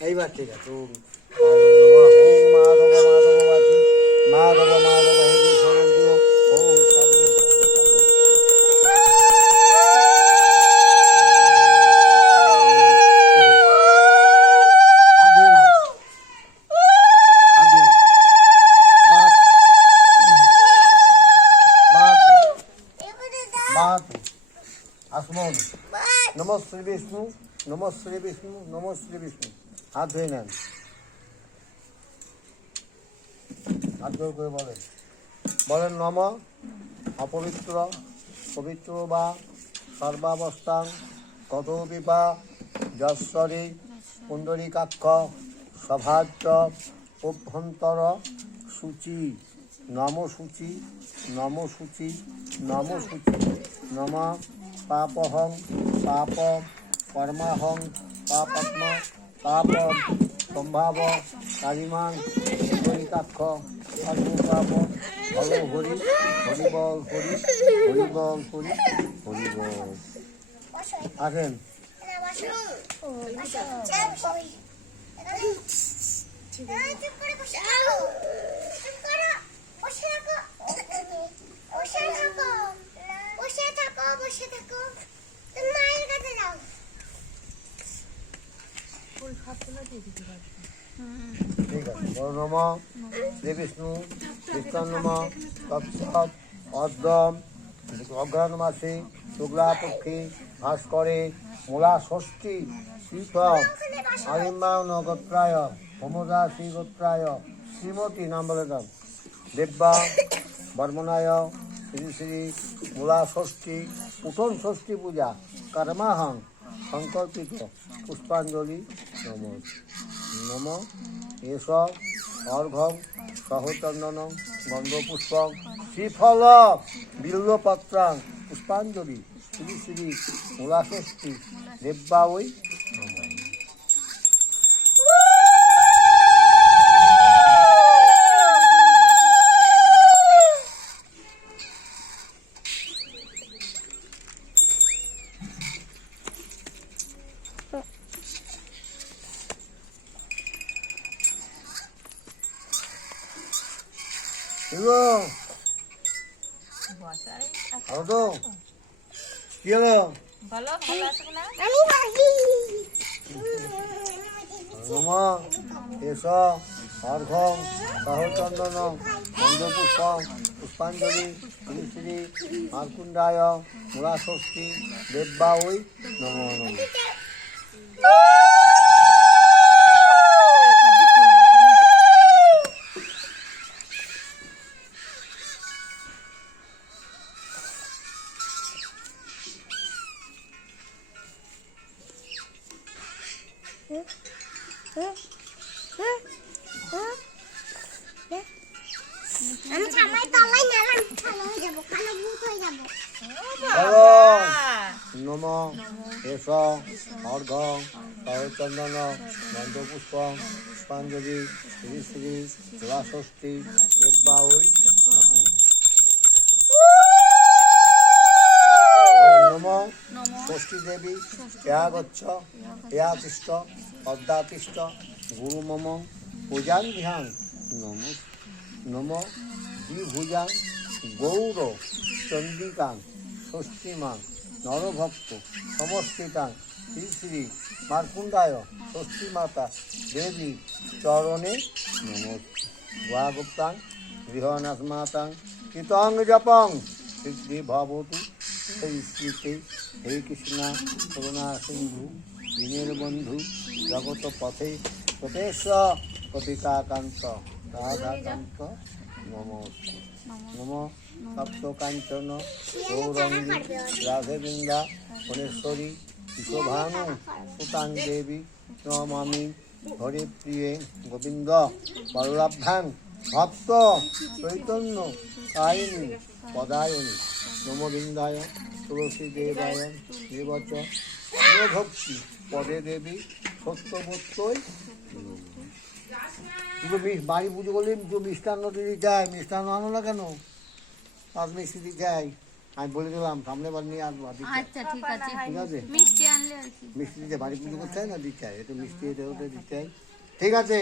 এইবার ঠিক আছে नमो श्री विष्णु नमो श्री विष्णु नमो श्री विष्णु হাত ধুয়ে নেন। হাত ধরে করে বলেন। বলেন, নম, অপবিত্র, পবিত্র বা সর্বাবস্থান কত বিপা যশ্বরী, পুণ্ডরীকাক্ষ সভাজ্য অভ্যন্তর সূচি নম সূচি নম সূচি নম সূচি নম পাপহং, পাপ, কর্মাহং পাপাত্ম পাপ সম্ভাব, কালিমান পুণ্ডরীকাক্ষ সর্বপাপ হর হরি হরিবল হরি হরিবল হরি হরিবল আসেন ঠিক আছে নম শ্রী বিষ্ণু বিষ্ণু নম তৎসৎ অদ্যম অগ্রহণ মাসে শুক্লাপক্ষে, ভাস্করে মূলা ষষ্ঠী শীতম আলিম্বা নগোত্রায় হোমদা শ্রীগোত্রায় শ্রীমতী নাম বলে দাম দেব্যা বর্মনায়, শ্রী শ্রী মূলা ষষ্ঠী উঠন ষষ্ঠী পূজা, কর্মাহং, সংকল্পিত, পুষ্পাঞ্জলি নম নম। এস অর্ঘম সহচন্দন গন্ধপুষ্প শ্রীফল বিল্লপত্রাং পুষ্পাঞ্জলি। শ্রী শ্রী মূলাষষ্ঠী দেব্যা এগো ভালো তো কি হলো ভালো ভালো আছে না নম এস অর্ঘম সহচন্দন গন্ধপুষ্প পুষ্পাঞ্জলি শ্রী মার্কুণ্ডায় মূলাষষ্ঠী দেব্যা ওই নম নম নম এস অর্ঘ সহচন্দন গন্ধপুষ্প পুষ্পাঞ্জলি শ্রী শ্রী মূলাষষ্ঠী দেব্যা ওই নম ষষ্ঠী দেবী এয়াগচ্ছ এয়াতিষ্ঠ পদ্মাতিষ্ঠ গুরু মম পূজান ধ্যান নম নম দ্বিভুজান গৌর চন্ডিকান ষষ্ঠীমান নরভক্ত সমস্কিতান শ্রী শ্রী মার্কুণ্ডায় ষষ্ঠী মাতা দেবী চরণে নমঃ। গুপ্তাং গৃহনাথমাতাং কৃতং জপং সিদ্ধি ভবতু সেই স্মৃতি। হে কৃষ্ণ, করুণা সিন্ধু। দীনের বন্ধু জগত পথে পথেশ কপিকাকান্ত, রাধাকান্ত নমস্তে নম সপ্ত কাঞ্চন গৌরঙ্গী রাধেবৃন্দা ভুবনেশ্বরী শোভানু, সুতাং দেবী, নমামি হরে প্রিয়ে গোবিন্দ বল্লভাং ভক্ত, চৈতন্য কাহিনী পদায়নী, নমবৃন্দায় তুলসী দেবায় দেবচ ভক্তি পদে দেবী সত্যবত্যই তুমি বাড়ি পুজো করলে মিষ্টান্ন দিদি চাই মিষ্টান্ন আনো না কেন? পাঁচ মিষ্টি দিদি চাই আমি বলে দিলাম সামনে বার নিয়ে আসব আচ্ছা ঠিক আছে। ঠিক আছে? মিষ্টি আনলে মিষ্টি দিতে বাড়ি পুজো করতে হয় না? দিতে চাই একটু মিষ্টি এটা ওটা দিতে ঠিক আছে।